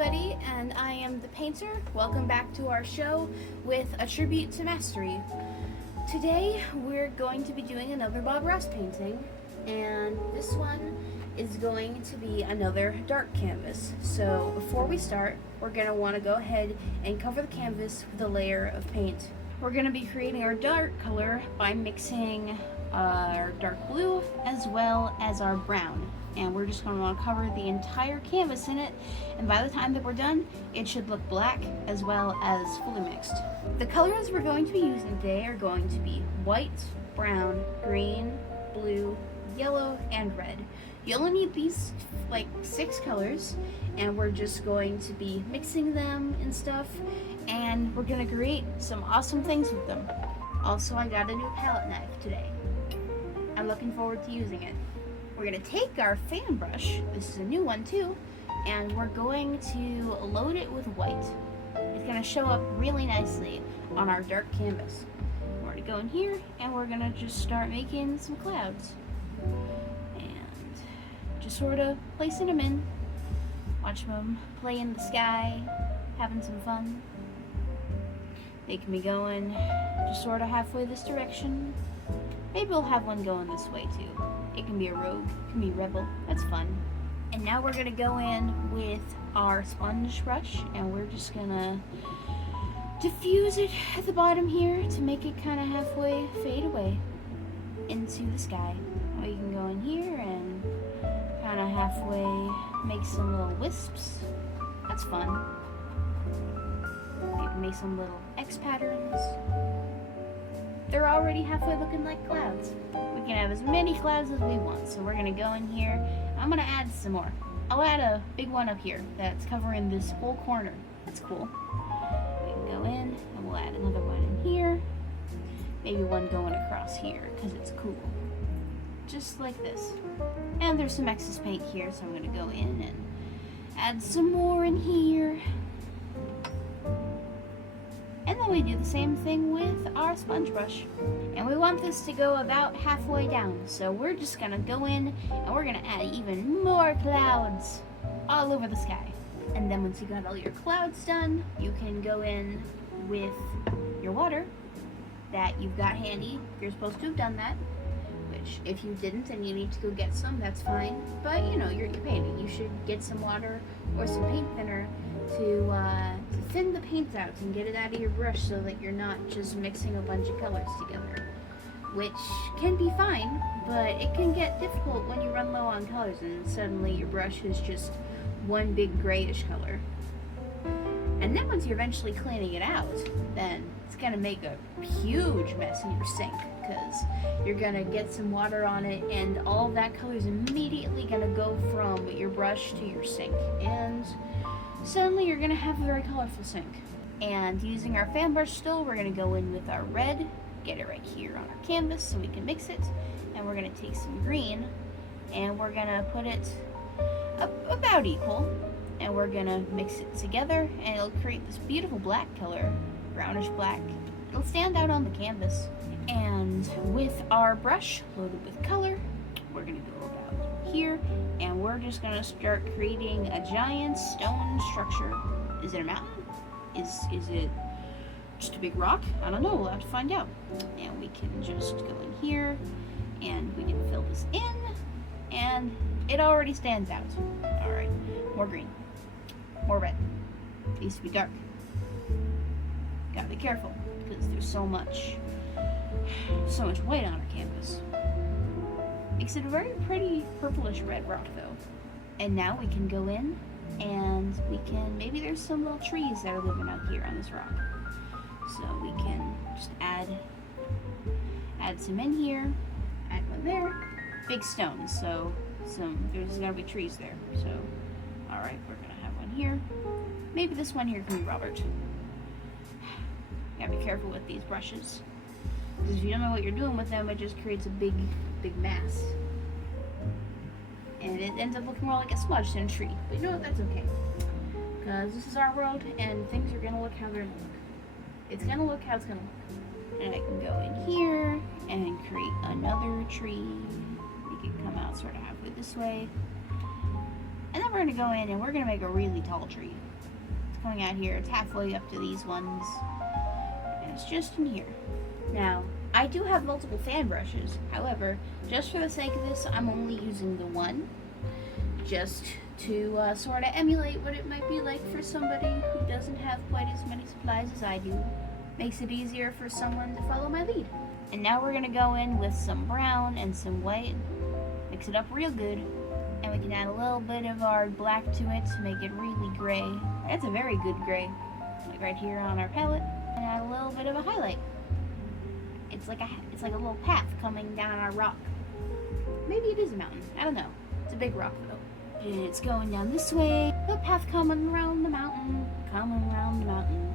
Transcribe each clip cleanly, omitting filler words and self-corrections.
everybody, and I am the painter. Welcome back to our show with a tribute to mastery. Today we're going to be doing another Bob Ross painting, and this one is going to be another dark canvas. So before we start, we're going to want to go ahead and cover the canvas with a layer of paint. We're going to be creating our dark color by mixing our dark blue as well as our brown. And we're just going to want to cover the entire canvas in it, and by the time that we're done, it should look black as well as fully mixed. The colors we're going to be using today are going to be white, brown, green, blue, yellow, and red. You only need these like 6 colors, and we're just going to be mixing them and stuff, and we're going to create some awesome things with them. Also, I got a new palette knife today. I'm looking forward to using it. We're going to take our fan brush, this is a new one too, and we're going to load it with white. It's going to show up really nicely on our dark canvas. We're going to go in here and we're going to just start making some clouds. And just sort of placing them in. Watch them play in the sky, having some fun. They can be going just sort of halfway this direction. Maybe we'll have one going this way too. It can be a rogue, it can be rebel, that's fun. And now we're gonna go in with our sponge brush, and we're just gonna diffuse it at the bottom here to make it kind of halfway fade away into the sky. Or you can go in here and kind of halfway make some little wisps. That's fun. You can make some little X patterns. They're already halfway looking like clouds. We can have as many clouds as we want. So we're gonna go in here. I'm gonna add some more. I'll add a big one up here that's covering this whole corner. That's cool. We can go in and we'll add another one in here. Maybe one going across here because it's cool. Just like this. And there's some excess paint here, so I'm gonna go in and add some more in here. And then we do the same thing with our sponge brush. And we want this to go about halfway down. So we're just gonna go in and we're gonna add even more clouds all over the sky. And then once you got all your clouds done, you can go in with your water that you've got handy. You're supposed to have done that. Which if you didn't and you need to go get some, that's fine. But you know, you're painting. You should get some water or some paint thinner to thin the paint out and get it out of your brush so that you're not just mixing a bunch of colors together, which can be fine, but it can get difficult when you run low on colors and suddenly your brush is just one big grayish color. And then once you're eventually cleaning it out, then it's gonna make a huge mess in your sink because you're gonna get some water on it and all that color is immediately gonna go from your brush to your sink, and suddenly you're gonna have a very colorful sink. And using our fan brush still, we're gonna go in with our red, get it right here on our canvas so we can mix it, and we're gonna take some green and we're gonna put it about equal, and we're gonna mix it together and it'll create this beautiful black color, brownish black. It'll stand out on the canvas. And with our brush loaded with color, we're gonna go about here, and we're just gonna start creating a giant stone structure. Is it a mountain? Is it just a big rock? I don't know, we'll have to find out. And we can just go in here, and we can fill this in, and it already stands out. Alright, more green, more red. It needs to be dark. Gotta be careful, because there's so much white on our canvas. Makes it a very pretty purplish red rock though. And now we can go in and maybe there's some little trees that are living out here on this rock. So we can just add some in here, add one there. Big stones, so there's gotta be trees there. So, alright, we're gonna have one here. Maybe this one here can be Robert. Gotta be careful with these brushes, because if you don't know what you're doing with them, it just creates a big mass. And it ends up looking more like a smudge than a tree. But you know what, that's okay. Because this is our world, and things are gonna look how they're gonna look. It's gonna look how it's gonna look. And I can go in here, and create another tree. We can come out sort of halfway this way. And then we're going to go in and we're going to make a really tall tree. It's coming out here. It's halfway up to these ones. And it's just in here. Now, I do have multiple fan brushes. However, just for the sake of this, I'm only using the one. Just to sort of emulate what it might be like for somebody who doesn't have quite as many supplies as I do. Makes it easier for someone to follow my lead. And now we're going to go in with some brown and some white. Mix it up real good. And we can add a little bit of our black to it to make it really gray. That's a very good gray. Like right here on our palette. And add a little bit of a highlight. It's like a little path coming down our rock. Maybe it is a mountain. I don't know. It's a big rock though. And it's going down this way. The path coming around the mountain. Coming around the mountain.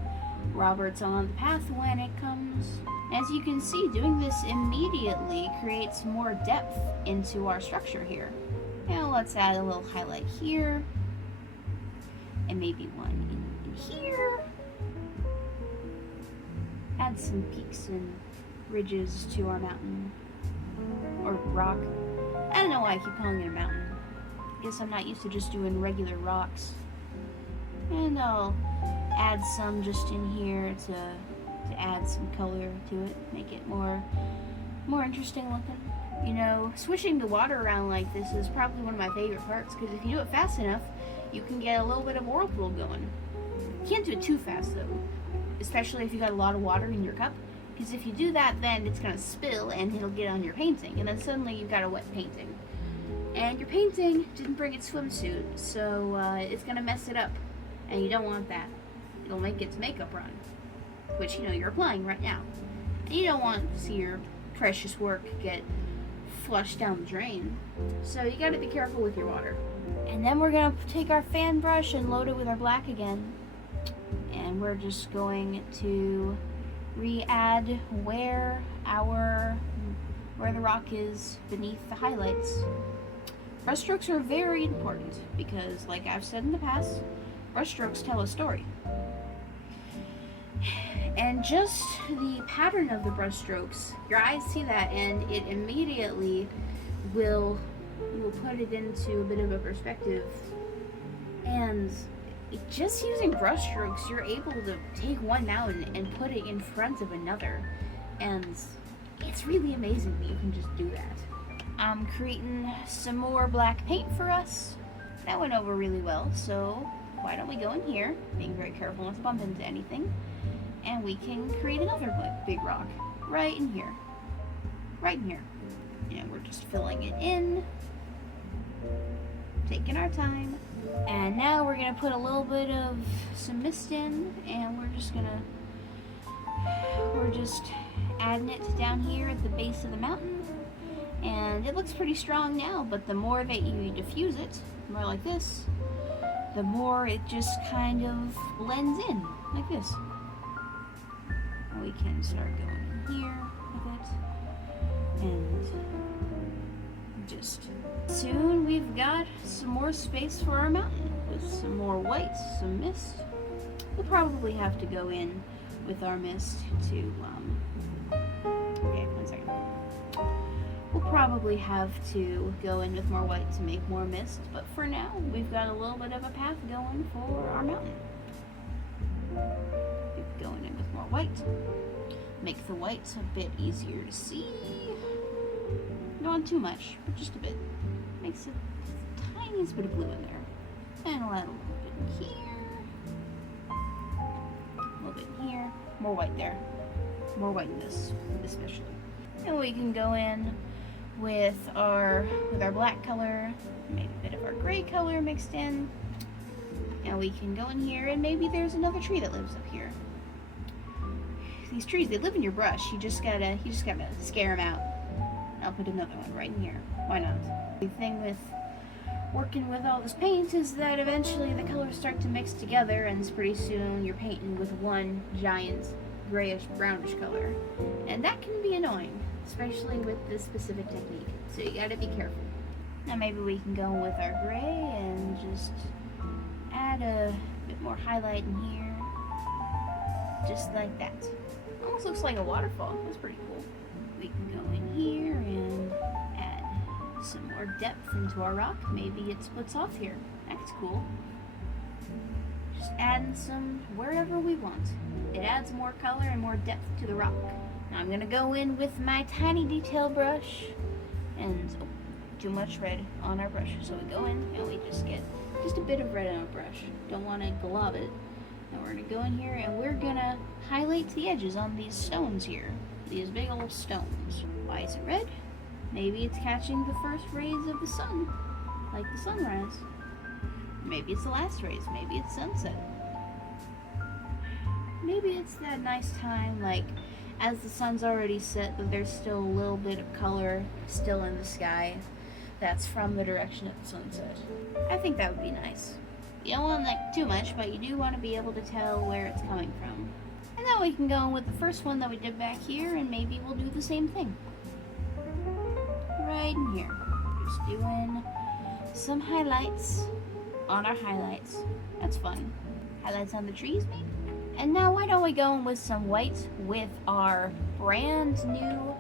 Robert's on the path when it comes. As you can see, doing this immediately creates more depth into our structure here. Now let's add a little highlight here. And maybe one in here. Add some peaks and ridges to our mountain. Or rock. I don't know why I keep calling it a mountain. Guess I'm not used to just doing regular rocks. And I'll add some just in here to add some color to it, make it more interesting looking. You know, swishing the water around like this is probably one of my favorite parts, because if you do it fast enough, you can get a little bit of whirlpool going. You can't do it too fast though, especially if you got a lot of water in your cup, because if you do that, then it's gonna spill and it'll get on your painting, and then suddenly you've got a wet painting. And your painting didn't bring its swimsuit, so it's gonna mess it up, and you don't want that. It'll make its makeup run, which you know you're applying right now. And you don't want to see your precious work get flushed down the drain. So you gotta be careful with your water. And then we're gonna take our fan brush and load it with our black again. And we're just going to re-add where the rock is beneath the highlights. Brush strokes are very important because, like I've said in the past, brush strokes tell a story. And just the pattern of the brush strokes, your eyes see that and it immediately will put it into a bit of a perspective. And just using brush strokes, you're able to take one mountain and put it in front of another. And it's really amazing that you can just do that. I'm creating some more black paint for us. That went over really well, so why don't we go in here, being very careful not to bump into anything, and we can create another big rock right in here. Right in here. And we're just filling it in, taking our time. And now we're gonna put a little bit of some mist in, and we're just adding it down here at the base of the mountain. And it looks pretty strong now, but the more that you diffuse it, more like this, the more it just kind of blends in, like this. We can start going in here with it, and just soon we've got some more space for our mountain with some more white, some mist. We'll probably have to go in with our mist to, okay, 1 second. We'll probably have to go in with more white to make more mist, but for now, we've got a little bit of a path going for our mountain. Keep going in with more white. Make the white a bit easier to see. Not too much, but just a bit. Makes the tiniest bit of blue in there. And we'll add a little bit here. A little bit here. More white there. More white in this, especially. And we can go in with our black color, maybe a bit of our gray color mixed in. And we can go in here, and maybe there's another tree that lives up here. These trees, they live in your brush. You just gotta scare them out. I'll put another one right in here. Why not? The thing with working with all this paint is that eventually the colors start to mix together, and pretty soon you're painting with one giant grayish brownish color. And that can be annoying, especially with this specific technique. So you gotta be careful. Now maybe we can go with our gray and just add a bit more highlight in here. Just like that. Almost looks like a waterfall. That's pretty cool. We can go in here and add some more depth into our rock. Maybe it splits off here. That It's cool. Just adding some wherever we want. It adds more color and more depth to the rock. Now I'm gonna go in with my tiny detail brush and too much red on our brush. So we go in and we just get just a bit of red on our brush. Don't want to glob it. And we're gonna go in here and we're gonna highlight the edges on these stones here. These big old stones. Why is it red? Maybe it's catching the first rays of the sun, like the sunrise. Maybe it's the last rays. Maybe it's sunset. Maybe it's that nice time, like as the sun's already set, but there's still a little bit of color still in the sky. That's from the direction of the sunset. I think that would be nice. You don't want like too much, but you do want to be able to tell where it's coming from. And then we can go in with the first one that we did back here, and maybe we'll do the same thing. Right in here. Just doing some highlights on our highlights. That's fun. Highlights on the trees, maybe? And now why don't we go in with some white with our brand new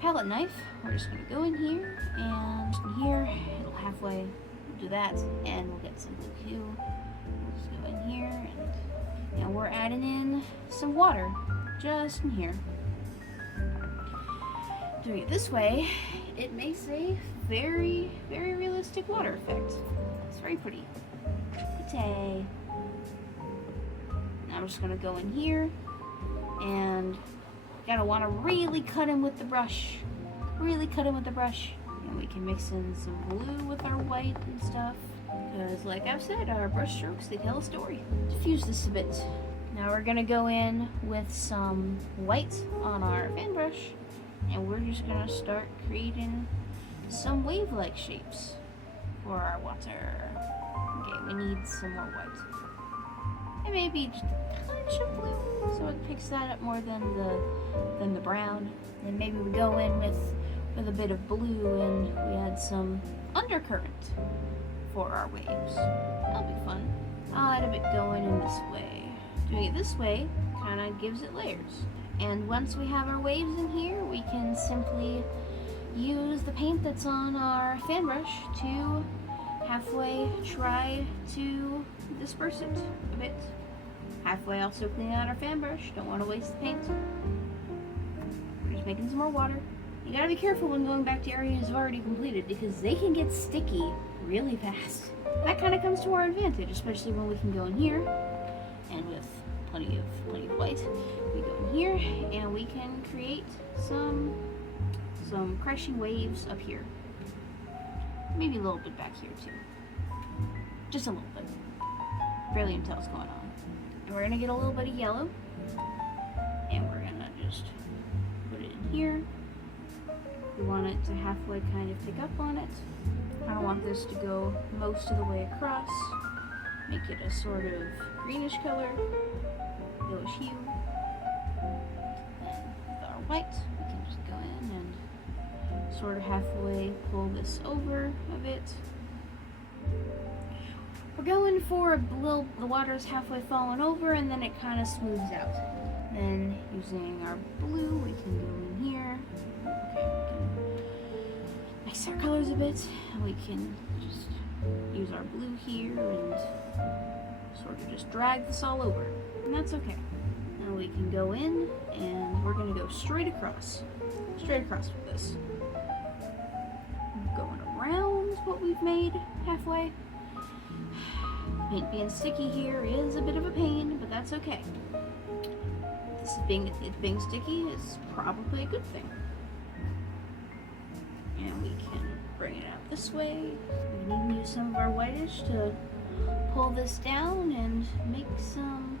palette knife. We're just gonna go in here and in here, it'll halfway do that, and we'll get some blue hue. We'll just go in here and we're adding in some water just in here. Doing it this way, it makes a very, very realistic water effect. It's very pretty. Pretty. Now I'm just gonna go in here and gotta wanna really cut him with the brush. Really cut him with the brush. And we can mix in some blue with our white and stuff. Because like I've said, our brush strokes, they tell a story. Diffuse this a bit. Now we're gonna go in with some white on our fan brush. And we're just gonna start creating some wave-like shapes for our water. Okay, we need some more white. And maybe just a touch of blue, so it picks that up more than the brown. And maybe we go in with a bit of blue and we add some undercurrent for our waves. That'll be fun. I'll add a bit going in this way. Doing it this way kind of gives it layers. And once we have our waves in here, we can simply use the paint that's on our fan brush to halfway try to disperse it a bit. Halfway also clean out our fan brush. Don't want to waste the paint. We're just making some more water. You gotta be careful when going back to areas you've already completed because they can get sticky really fast. That kind of comes to our advantage, especially when we can go in here and with plenty of white, we go in here and we can create some crashing waves up here. Maybe a little bit back here too. Just a little bit. Barely even tell what's going on. And we're gonna get a little bit of yellow and we're gonna just put it in here. We want it to halfway kind of pick up on it. I don't want this to go most of the way across. Make it a sort of greenish color, yellowish hue. And with our white, we can just go in and sort of halfway pull this over a bit. We're going for the water's halfway falling over and then it kind of smooths out. Then using our blue, we can go in here. Mix our colors a bit. We can just use our blue here and sort of just drag this all over. And that's okay. Now we can go in and we're going to go straight across. Straight across with this. Going around what we've made halfway. Paint being sticky here is a bit of a pain, but that's okay. It being sticky is probably a good thing. And we can bring it out this way. We can even use some of our whitish to pull this down and make some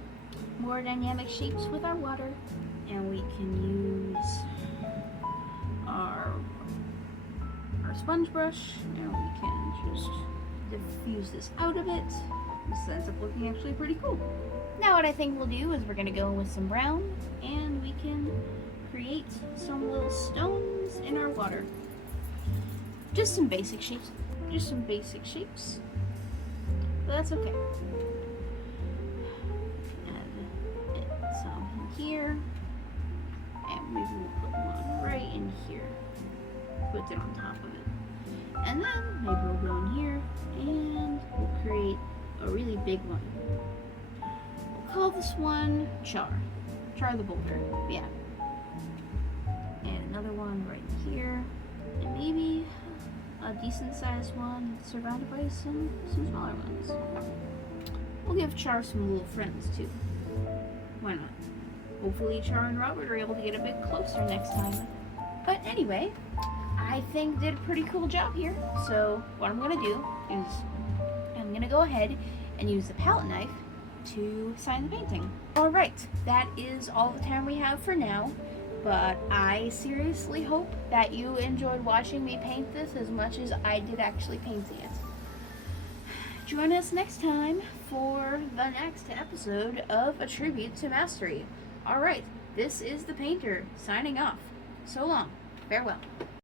more dynamic shapes with our water. And we can use our sponge brush and we can just diffuse this out a bit. This ends up looking actually pretty cool. Now what I think we'll do is we're going to go in with some brown and we can create some little stones in our water. Just some basic shapes. Just some basic shapes. But that's okay. Add some in here. And maybe we'll put one right in here. Put it on top of it. And then maybe we'll go in here and we'll create big one. We'll call this one Char. Char the Boulder. Yeah. And another one right here. And maybe a decent sized one surrounded by some smaller ones. We'll give Char some little friends too. Why not? Hopefully Char and Robert are able to get a bit closer next time. But anyway, I think did a pretty cool job here. So what I'm gonna do is I'm gonna go ahead and use the palette knife to sign the painting. Alright, that is all the time we have for now. But I seriously hope that you enjoyed watching me paint this as much as I did actually painting it. Join us next time for the next episode of A Tribute to Mastery. Alright, this is the Painter, signing off. So long. Farewell.